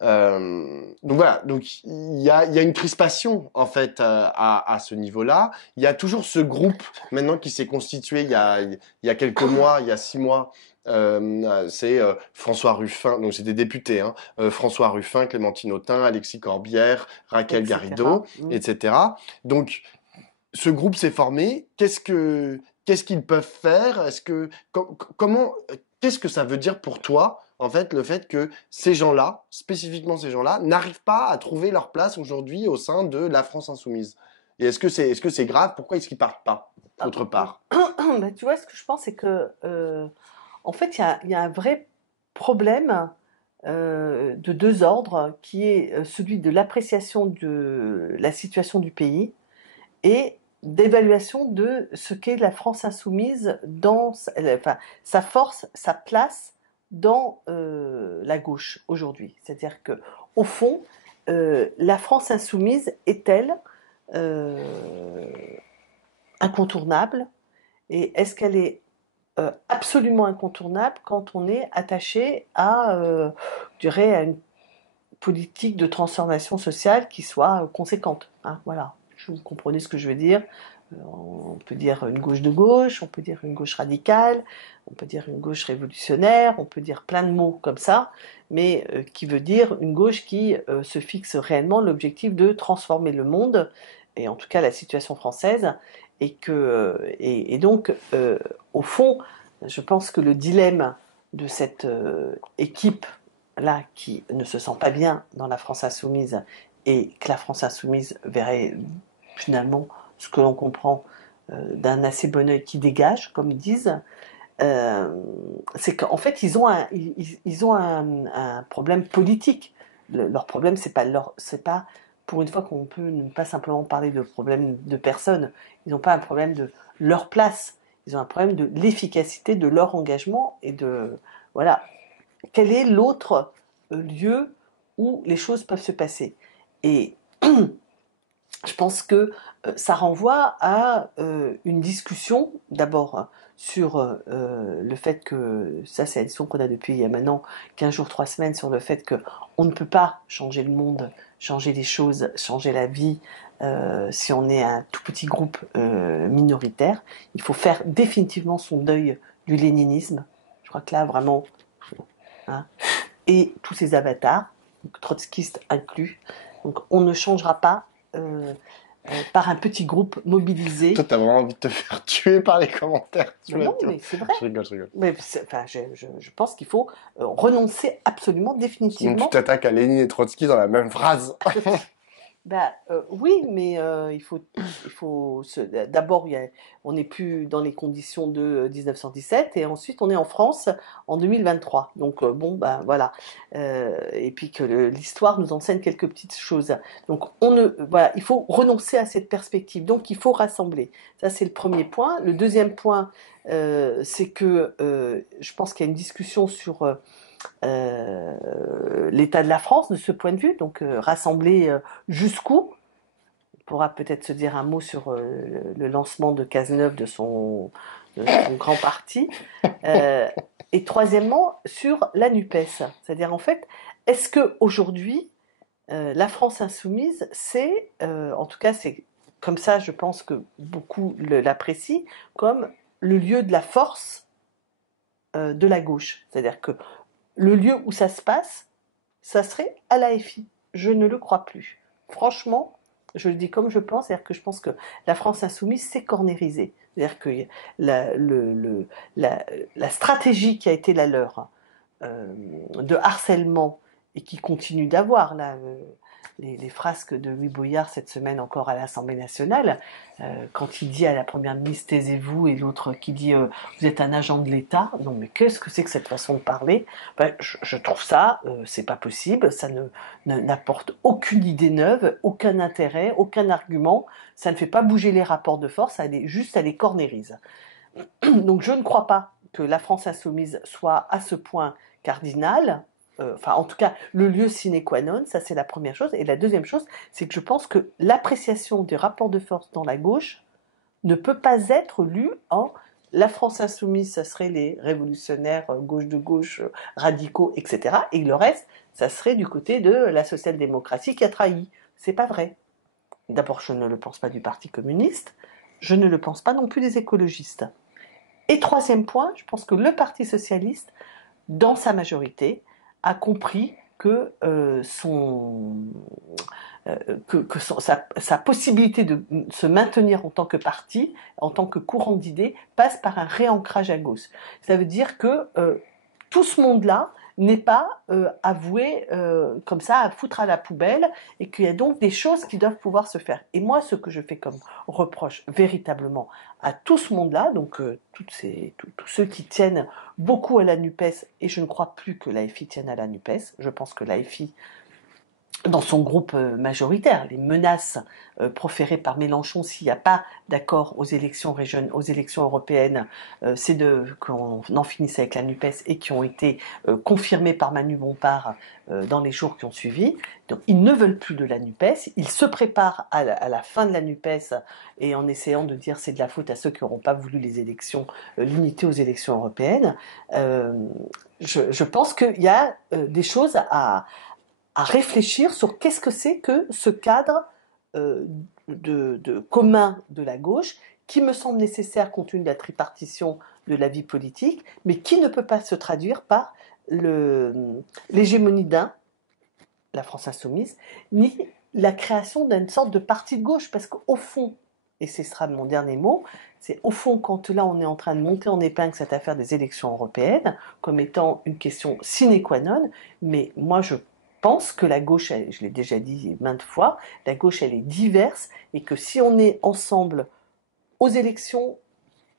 Donc voilà, donc il y a une crispation en fait à ce niveau-là. Il y a toujours ce groupe maintenant qui s'est constitué il y a quelques mois, il y a 6 mois. C'est François Ruffin, donc c'est des députés, François Ruffin, Clémentine Autain, Alexis Corbière, Raquel Etc. Garrido, etc. Donc ce groupe s'est formé. Qu'est-ce qu'ils peuvent faire? Comment qu'est-ce que ça veut dire pour toi en fait le fait que ces gens-là, spécifiquement ces gens-là, n'arrivent pas à trouver leur place aujourd'hui au sein de la France insoumise? Et est-ce que c'est grave? Pourquoi est-ce qu'ils partent pas autre part? Bah, tu vois, ce que je pense, c'est que, en fait, il y a un vrai problème de deux ordres, qui est celui de l'appréciation de la situation du pays et d'évaluation de ce qu'est la France insoumise dans enfin, sa force, sa place dans la gauche aujourd'hui. C'est-à-dire que, au fond, la France insoumise est-elle euh, incontournable, et est-ce qu'elle est absolument incontournable quand on est attaché à, je dirais, à une politique de transformation sociale qui soit conséquente. Hein, voilà, vous comprenez ce que je veux dire. On peut dire une gauche de gauche, on peut dire une gauche radicale, on peut dire une gauche révolutionnaire, on peut dire plein de mots comme ça, mais qui veut dire une gauche qui se fixe réellement l'objectif de transformer le monde, et en tout cas la situation française, et donc au fond, je pense que le dilemme de cette équipe là qui ne se sent pas bien dans la France insoumise, et que la France insoumise verrait finalement, ce que l'on comprend, d'un assez bon œil qui dégage, comme ils disent, euh, c'est qu'en fait ils ont un problème politique. Leur problème, c'est pas, pour une fois qu'on peut ne pas simplement parler de problème de personnes, ils n'ont pas un problème de leur place, ils ont un problème de l'efficacité de leur engagement et de, voilà, quel est l'autre lieu où les choses peuvent se passer. Et je pense que ça renvoie à une discussion, d'abord sur le fait que, ça c'est la discussion qu'on a depuis il y a maintenant 15 jours, 3 semaines, sur le fait qu'on ne peut pas changer le monde, changer les choses, changer la vie, si on est un tout petit groupe minoritaire. Il faut faire définitivement son deuil du léninisme. Je crois que là, vraiment, hein, et tous ces avatars, donc trotskistes inclus. Donc on ne changera pas par un petit groupe mobilisé. Toi, t'as vraiment envie de te faire tuer par les commentaires. Mais non, mais c'est vrai. Je rigole. Mais enfin, je pense qu'il faut renoncer absolument, Donc tu définitivement. t'attaques à Lénine et Trotsky dans la même phrase. Bah, oui, mais d'abord, on n'est plus dans les conditions de 1917, et ensuite on est en France en 2023. Donc bon, bah voilà. Et puis que l'histoire nous enseigne quelques petites choses. Donc voilà, il faut renoncer à cette perspective. Donc il faut rassembler. Ça, c'est le premier point. Le deuxième point, c'est que je pense qu'il y a une discussion sur l'état de la France de ce point de vue, donc rassembler jusqu'où. On pourra peut-être se dire un mot sur le lancement de Cazeneuve de son grand parti. Euh, et troisièmement, sur la NUPES. C'est-à-dire, en fait, est-ce qu'aujourd'hui, la France insoumise, en tout cas, c'est comme ça, je pense que beaucoup l'apprécient, comme le lieu de la force de la gauche. C'est-à-dire que le lieu où ça se passe, ça serait à l'AFI. Je ne le crois plus. franchement, je le dis comme je pense, c'est-à-dire que je pense que la France insoumise s'est cornérisée. C'est-à-dire que la, la, la stratégie qui a été la leur de harcèlement et qui continue d'avoir là les frasques de Louis Boyard cette semaine encore à l'Assemblée nationale, quand il dit à la première ministre taisez-vous et l'autre qui dit vous êtes un agent de l'État. Non mais qu'est-ce que c'est que cette façon de parler? Je trouve ça, c'est pas possible, ça n'apporte aucune idée neuve, aucun intérêt, aucun argument, ça ne fait pas bouger les rapports de force, ça les cornérise. Donc je ne crois pas que la France insoumise soit à ce point cardinale, enfin en tout cas le lieu sine qua non, ça c'est la première chose. Et la deuxième chose, c'est que je pense que l'appréciation des rapports de force dans la gauche ne peut pas être lue en la France insoumise, ça serait les révolutionnaires gauche de gauche, radicaux, etc. Et le reste, ça serait du côté de la social-démocratie qui a trahi. C'est pas vrai. D'abord, je ne le pense pas du Parti communiste, je ne le pense pas non plus des écologistes. Et troisième point, je pense que le Parti socialiste, dans sa majorité, a compris que, sa possibilité de se maintenir en tant que parti, en tant que courant d'idées, passe par un réancrage à gauche. Ça veut dire que tout ce monde-là n'est pas avoué comme ça à foutre à la poubelle et qu'il y a donc des choses qui doivent pouvoir se faire. Et moi, ce que je fais comme reproche véritablement à tout ce monde-là, donc tous ceux qui tiennent beaucoup à la NUPES, et je ne crois plus que l'AFI tienne à la NUPES, je pense que l'AFI, dans son groupe majoritaire, les menaces proférées par Mélenchon s'il n'y a pas d'accord aux élections européennes, c'est qu'on en finisse avec la NUPES et qui ont été confirmées par Manu Bompard dans les jours qui ont suivi. Donc ils ne veulent plus de la NUPES, ils se préparent à la fin de la NUPES et en essayant de dire c'est de la faute à ceux qui n'auront pas voulu les élections, l'unité aux élections européennes. Je pense qu'il y a des choses à réfléchir sur qu'est-ce que c'est que ce cadre de commun de la gauche qui me semble nécessaire compte tenu de la tripartition de la vie politique, mais qui ne peut pas se traduire par l'hégémonie d'un, la France insoumise, ni la création d'une sorte de parti de gauche, parce qu'au fond, et ce sera mon dernier mot, c'est au fond quand là on est en train de monter en épingle cette affaire des élections européennes comme étant une question sine qua non, mais moi je pense que la gauche, je l'ai déjà dit maintes fois, la gauche elle est diverse et que si on est ensemble aux élections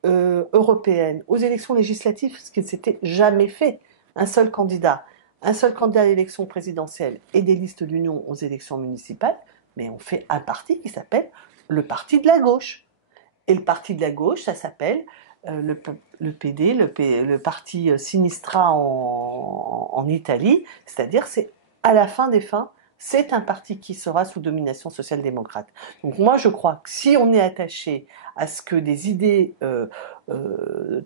européennes, aux élections législatives, ce qui ne s'était jamais fait, un seul candidat à l'élection présidentielle et des listes d'union aux élections municipales, mais on fait un parti qui s'appelle le parti de la gauche. Et le parti de la gauche, ça s'appelle le PD, le parti Sinistra en Italie, c'est-à-dire c'est à la fin des fins, c'est un parti qui sera sous domination social-démocrate. Donc moi, je crois que si on est attaché à ce que des idées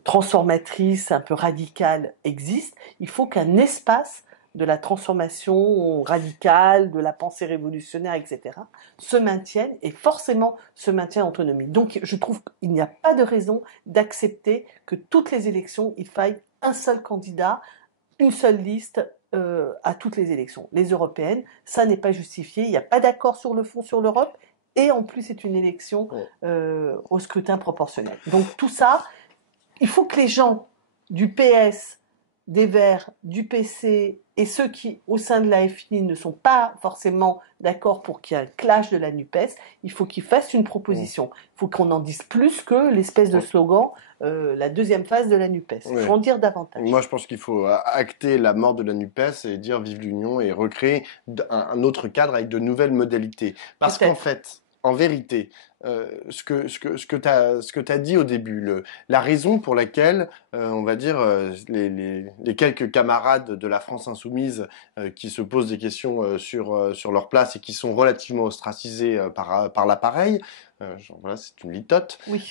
transformatrices, un peu radicales existent, il faut qu'un espace de la transformation radicale, de la pensée révolutionnaire, etc., se maintiennent et forcément se maintiennent en autonomie. Donc je trouve qu'il n'y a pas de raison d'accepter que toutes les élections, il faille un seul candidat, une seule liste à toutes les élections. Les européennes, ça n'est pas justifié, il n'y a pas d'accord sur le fond sur l'Europe, et en plus c'est une élection au scrutin proportionnel. Donc tout ça, il faut que les gens du PS, des Verts, du PC et ceux qui, au sein de l'AFI, ne sont pas forcément d'accord pour qu'il y ait un clash de la NUPES, il faut qu'ils fassent une proposition. Il faut qu'on en dise plus que l'espèce de slogan la deuxième phase de la NUPES. Il faut en dire davantage. Moi, je pense qu'il faut acter la mort de la NUPES et dire vive l'Union et recréer un autre cadre avec de nouvelles modalités. Parce qu'en fait, en vérité, ce que t'as dit au début, la raison pour laquelle, on va dire, les quelques camarades de la France insoumise qui se posent des questions sur leur place et qui sont relativement ostracisés par l'appareil, voilà, c'est une litote. Oui.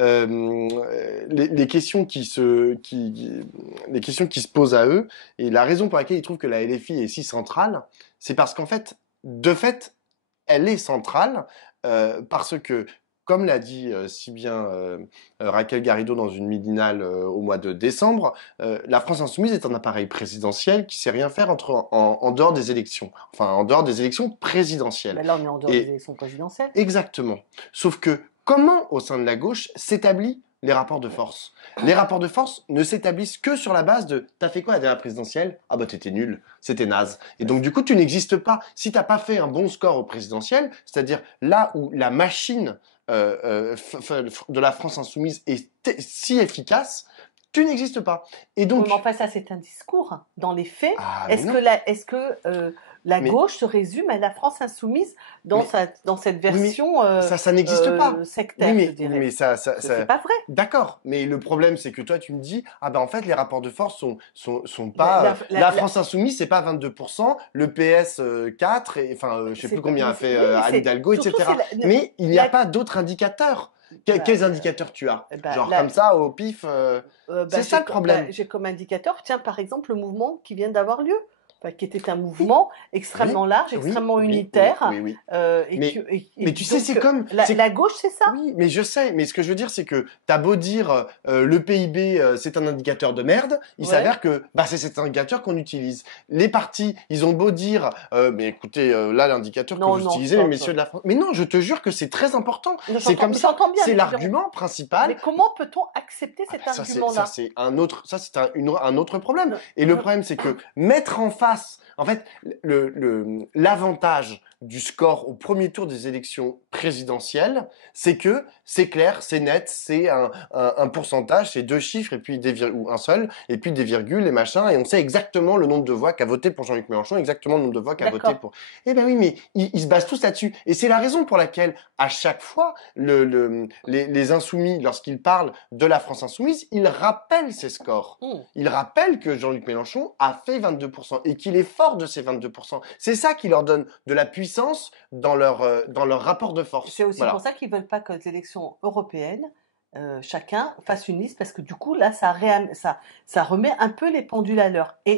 Les questions qui se posent à eux et la raison pour laquelle ils trouvent que la LFI est si centrale, c'est parce qu'en fait, de fait, elle est centrale parce que comme l'a dit si bien Raquel Garrido dans une midinale au mois de décembre, la France insoumise est un appareil présidentiel qui sait rien faire en dehors des élections. Enfin, en dehors des élections présidentielles. Ben là, on est en dehors des élections présidentielles. Exactement. Sauf que comment, au sein de la gauche, s'établit les rapports de force? Les rapports de force ne s'établissent que sur la base de « t'as fait quoi à la dernière présidentielle? Ah bah t'étais nul, c'était naze. » Et donc du coup, tu n'existes pas. Si t'as pas fait un bon score au présidentiel, c'est-à-dire là où la machine de la France insoumise est si efficace, tu n'existes pas. Et donc... Oui, mais enfin, ça, c'est un discours. Dans les faits, Ah, est-ce que la gauche se résume à la France insoumise dans cette version ça n'existe pas. sectaire, je dirais. Oui, mais c'est pas vrai. D'accord, mais le problème c'est que toi tu me dis ah ben en fait les rapports de force sont pas la France insoumise c'est pas 22%, le PS 4 et enfin je sais plus combien a fait Anne Hidalgo etc. Mais il n'y a pas d'autres indicateurs. Quels indicateurs tu as? Genre comme ça au pif c'est ça le problème. J'ai comme indicateur, tiens par exemple le mouvement qui vient d'avoir lieu. Qui était un mouvement extrêmement large, extrêmement unitaire. Mais tu sais, c'est comme... La gauche, c'est ça. Oui, mais je sais. Mais ce que je veux dire, c'est que t'as beau dire le PIB, c'est un indicateur de merde, il s'avère que c'est cet indicateur qu'on utilise. Les partis, ils ont beau dire, mais écoutez, là, l'indicateur que vous utilisez, messieurs de la France... Mais non, je te jure que c'est très important. C'est comme ça. C'est l'argument principal. Mais comment peut-on accepter cet argument-là? Ça, c'est un autre problème. Et le problème, c'est que mettre en face en fait, l'avantage du score au premier tour des élections présidentielles, c'est que c'est clair, c'est net, c'est un pourcentage, c'est 2 chiffres et puis ou un seul, et puis des virgules et machin, et on sait exactement le nombre de voix qu'a voté pour Jean-Luc Mélenchon, exactement le nombre de voix qu'a voté pour... Eh ben oui, mais ils se basent tous là-dessus. Et c'est la raison pour laquelle, à chaque fois, les insoumis, lorsqu'ils parlent de la France insoumise, ils rappellent ces scores. Ils rappellent que Jean-Luc Mélenchon a fait 22% et qu'il est fort de ces 22%. C'est ça qui leur donne de la puissance dans leur rapport de force. C'est aussi pour ça qu'ils veulent pas que les élections européennes, chacun fasse une liste, parce que du coup, là, ça remet un peu les pendules à l'heure. Et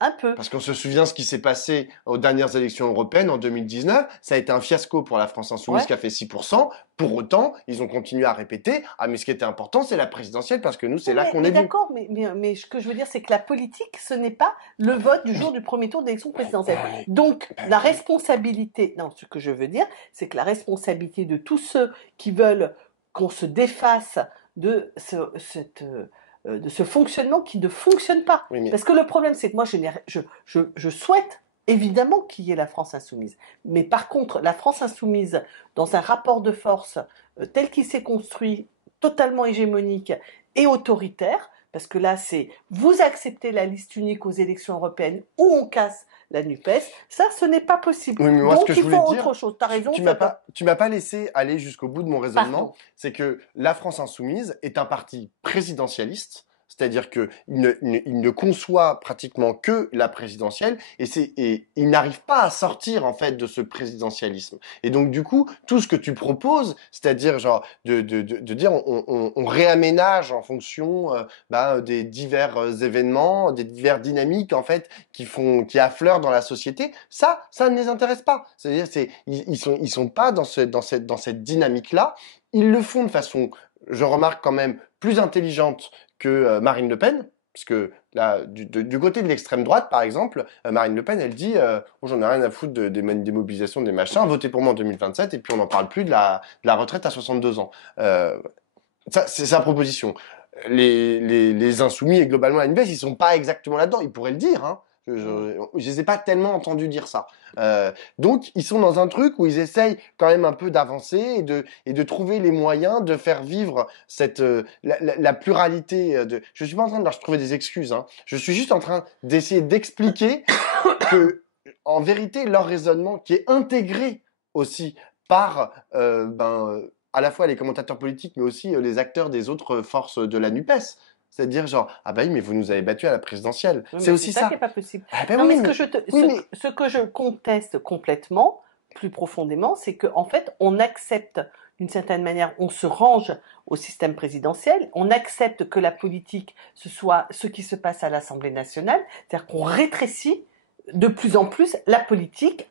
un peu. Parce qu'on se souvient ce qui s'est passé aux dernières élections européennes en 2019. Ça a été un fiasco pour la France insoumise qui a fait 6%. Pour autant, ils ont continué à répéter « Ah, mais ce qui était important, c'est la présidentielle parce que nous, c'est là qu'on est venu. » D'accord, mais ce que je veux dire, c'est que la politique, ce n'est pas le vote du jour du premier tour d'élection présidentielle. Donc, la responsabilité... Non, ce que je veux dire, c'est que la responsabilité de tous ceux qui veulent qu'on se défasse de ce fonctionnement qui ne fonctionne pas. Parce que le problème, c'est que moi, je souhaite évidemment qu'il y ait la France insoumise. Mais par contre, la France insoumise, dans un rapport de force tel qu'il s'est construit, totalement hégémonique et autoritaire, parce que là, c'est vous acceptez la liste unique aux élections européennes ou on casse la NUPES, ça, ce n'est pas possible. Oui, mais moi, donc, ce que il faut autre chose. T'as raison. Tu m'as pas laissé aller jusqu'au bout de mon raisonnement. C'est que la France insoumise est un parti présidentialiste. C'est-à-dire qu'il ne conçoit pratiquement que la présidentielle et il n'arrive pas à sortir en fait de ce présidentialisme. Et donc du coup, tout ce que tu proposes, c'est-à-dire genre de dire on réaménage en fonction des divers événements, des diverses dynamiques en fait qui affleurent dans la société, ça ne les intéresse pas. C'est-à-dire ils sont pas dans cette dynamique-là. Ils le font de façon, je remarque quand même, plus intelligente que Marine Le Pen, parce que là, du côté de l'extrême droite, par exemple, Marine Le Pen, elle dit j'en ai rien à foutre des mobilisations, des machins, votez pour moi en 2027, et puis on n'en parle plus de la retraite à 62 ans. Ça, c'est sa proposition. Les insoumis et globalement la NUPES, ils sont pas exactement là-dedans, ils pourraient le dire, hein. Je les ai pas tellement entendus dire ça. Donc, ils sont dans un truc où ils essayent quand même un peu d'avancer et de trouver les moyens de faire vivre la pluralité. Je suis pas en train de leur trouver des excuses. Hein. Je suis juste en train d'essayer d'expliquer que, en vérité, leur raisonnement, qui est intégré aussi par à la fois les commentateurs politiques, mais aussi les acteurs des autres forces de la NUPES. C'est-à-dire genre ah bah oui mais vous nous avez battus à la présidentielle. Oui, c'est aussi ça qui est pas possible. Ah bah non oui, mais ce que je conteste complètement, plus profondément, c'est que en fait on accepte d'une certaine manière, on se range au système présidentiel, on accepte que la politique ce soit ce qui se passe à l'Assemblée nationale, c'est-à-dire qu'on rétrécit de plus en plus la politique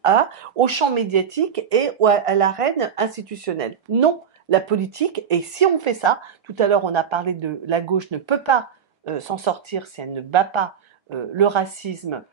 au champ médiatique et à l'arène institutionnelle. Non. la politique. Et si on fait ça, tout à l'heure on a parlé de la gauche ne peut pas s'en sortir si elle ne bat pas le racisme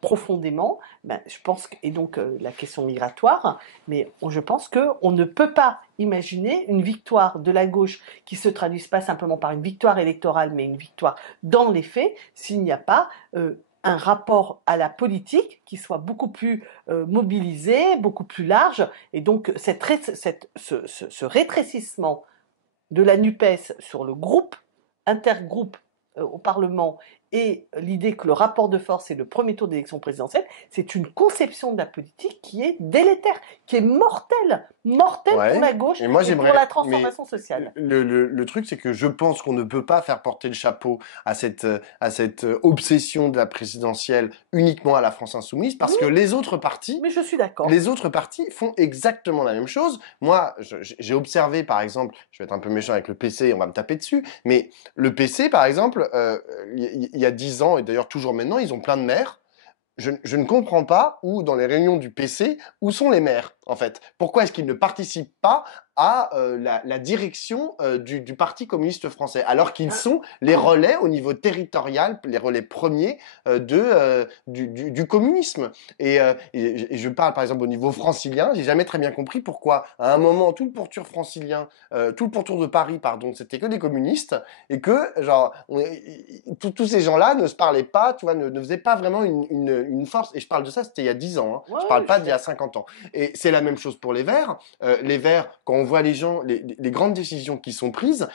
profondément, ben, je pense et donc la question migratoire, mais je pense qu'on ne peut pas imaginer une victoire de la gauche qui se traduise pas simplement par une victoire électorale, mais une victoire dans les faits, s'il n'y a pas un rapport à la politique qui soit beaucoup plus mobilisé, beaucoup plus large, et donc ce rétrécissement de la NUPES sur le groupe, intergroupe au Parlement, et l'idée que le rapport de force est le premier tour d'élection présidentielle, c'est une conception de la politique qui est délétère, qui est mortelle pour la gauche et pour la transformation sociale. Le truc, c'est que je pense qu'on ne peut pas faire porter le chapeau à cette obsession de la présidentielle uniquement à la France Insoumise, parce que les autres partis, mais je suis d'accord, les autres partis font exactement la même chose. Moi, j'ai observé, par exemple, je vais être un peu méchant avec le PC, on va me taper dessus, mais le PC, par exemple, il y a 10 ans, et d'ailleurs toujours maintenant, ils ont plein de maires. Je ne comprends pas où, dans les réunions du PC, où sont les maires, en fait. Pourquoi est-ce qu'ils ne participent pas à la direction du Parti communiste français, alors qu'ils sont les relais au niveau territorial, les relais premiers du communisme. Et je parle par exemple au niveau francilien, j'ai jamais très bien compris pourquoi à un moment tout le pourtour francilien, tout le pourtour de Paris, pardon, c'était que des communistes, et que genre tous ces gens-là ne se parlaient pas, tu vois, ne faisaient pas vraiment une force. Et je parle de ça, c'était il y a 10 ans, hein. Je parle pas d'il y a 50 ans. Et c'est la même chose pour les Verts. Les Verts, quand on voit les gens, les grandes décisions qui sont prises,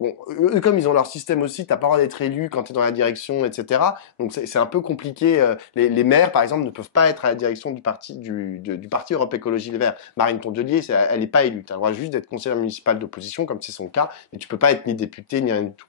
bon, eux, comme ils ont leur système aussi, t'as pas le droit d'être élu quand t'es dans la direction, etc. Donc c'est un peu compliqué. Les maires, par exemple, ne peuvent pas être à la direction du parti Europe Écologie Les Verts. Marine Tondelier, elle est pas élue. T'as le droit juste d'être conseillère municipale d'opposition, comme c'est son cas, mais tu peux pas être ni député ni rien du tout.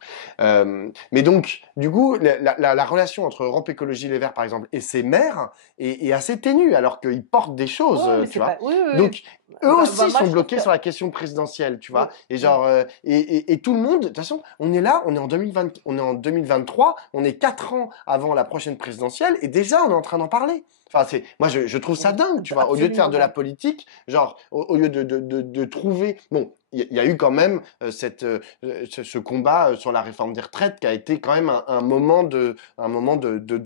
Mais donc, du coup, la relation entre Europe Écologie Les Verts, par exemple, et ses maires est assez ténue, alors qu'ils portent des choses, tu vois. Donc eux aussi sont bloqués sur la question présidentielle, tu vois. Et genre, et tout le monde, de toute façon, on est là, on est en 2023, on est 4 ans avant la prochaine présidentielle, et déjà on est en train d'en parler. Enfin, moi, je trouve ça dingue, tu vois. Au lieu de faire de la politique, genre, au lieu de trouver, bon, il y a eu quand même ce combat sur la réforme des retraites qui a été quand même un moment de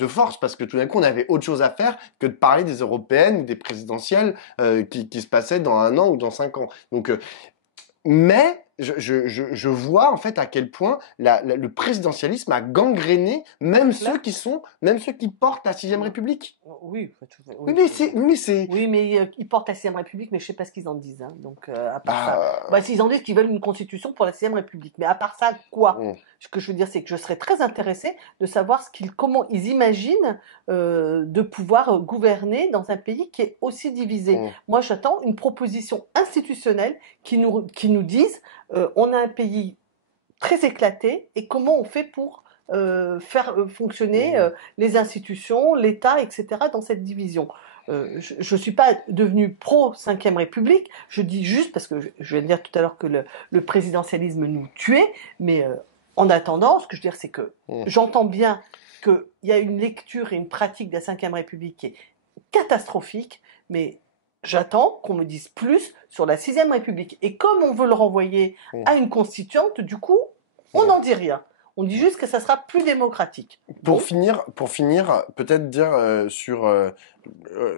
force, parce que tout d'un coup on avait autre chose à faire que de parler des européennes ou des présidentielles qui se passaient dans 1 an ou dans 5 ans. Donc mais je vois en fait à quel point le présidentialisme a gangréné même ceux qui portent la 6ème République. Oui, mais ils portent la 6ème République, mais je sais pas ce qu'ils en disent. Hein. Donc à part ça, s'ils en disent qu'ils veulent une constitution pour la 6ème République, mais à part ça, quoi Ce que je veux dire, c'est que je serais très intéressée de savoir comment ils imaginent de pouvoir gouverner dans un pays qui est aussi divisé. Moi, j'attends une proposition institutionnelle qui nous dise on a un pays très éclaté et comment on fait pour faire fonctionner les institutions, l'État, etc. dans cette division. Je ne suis pas devenue pro 5e République, je dis juste, parce que je viens de dire tout à l'heure que le présidentialisme nous tuait, mais en attendant, ce que je veux dire, c'est que j'entends bien qu'il y a une lecture et une pratique de la 5e République qui est catastrophique, mais j'attends qu'on me dise plus sur la 6e République. Et comme on veut le renvoyer à une constituante, du coup, on n'en dit rien. On dit juste que ça sera plus démocratique. Pour finir, peut-être dire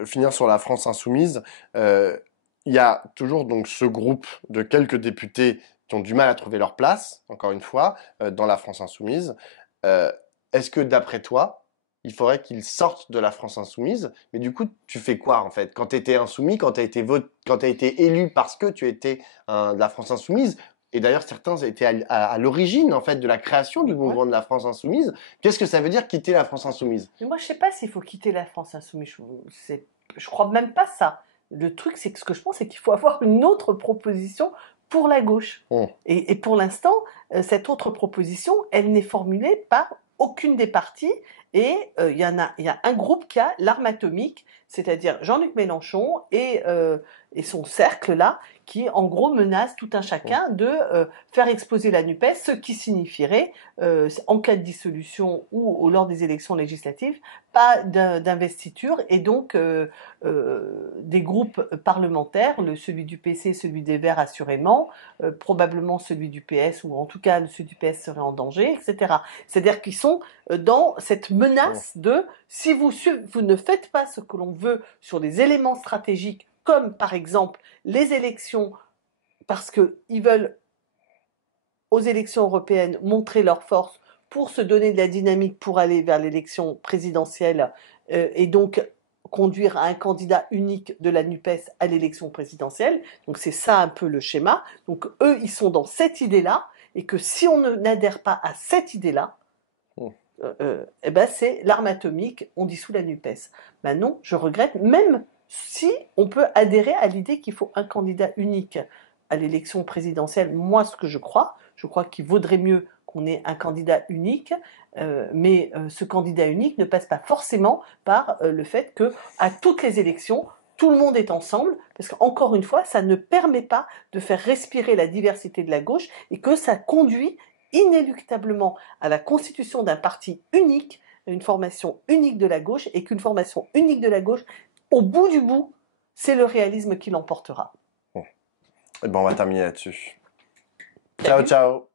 finir sur la France insoumise, il y a toujours donc ce groupe de quelques députés qui ont du mal à trouver leur place, encore une fois, dans la France insoumise. Est-ce que d'après toi, il faudrait qu'ils sortent de la France insoumise? Mais du coup, tu fais quoi en fait? Quand tu étais insoumis, quand tu as été élu parce que tu étais de la France insoumise, et d'ailleurs certains étaient à l'origine en fait de la création du mouvement de la France insoumise, qu'est-ce que ça veut dire quitter la France insoumise? Mais moi, je sais pas s'il faut quitter la France insoumise. Je crois même pas ça. Le truc, c'est que ce que je pense, c'est qu'il faut avoir une autre proposition pour la gauche. Et pour l'instant, cette autre proposition, elle n'est formulée par aucune des parties. Et il y a un groupe qui a l'arme atomique, c'est-à-dire Jean-Luc Mélenchon et son cercle là, qui en gros menace tout un chacun de faire exploser la NUPES, ce qui signifierait, en cas de dissolution ou lors des élections législatives, pas d'investiture et donc des groupes parlementaires, celui du PC, celui des Verts assurément, probablement celui du PS ou en tout cas celui du PS serait en danger, etc. C'est-à-dire qu'ils sont dans cette menace de si vous ne faites pas ce que l'on veut sur des éléments stratégiques comme par exemple les élections, parce qu'ils veulent aux élections européennes montrer leur force pour se donner de la dynamique pour aller vers l'élection présidentielle et donc conduire à un candidat unique de la NUPES à l'élection présidentielle. Donc c'est ça un peu le schéma. Donc eux, ils sont dans cette idée-là et que si on n'adhère pas à cette idée-là, eh ben c'est l'arme atomique, on dissout la NUPES. Ben non, je regrette, même si on peut adhérer à l'idée qu'il faut un candidat unique à l'élection présidentielle, moi ce que je crois qu'il vaudrait mieux qu'on ait un candidat unique, mais ce candidat unique ne passe pas forcément par le fait que à toutes les élections, tout le monde est ensemble, parce qu'encore une fois, ça ne permet pas de faire respirer la diversité de la gauche et que ça conduit inéluctablement à la constitution d'un parti unique, une formation unique de la gauche, et qu'une formation unique de la gauche, au bout du bout, c'est le réalisme qui l'emportera. Et ben on va terminer là-dessus. Ciao, ciao.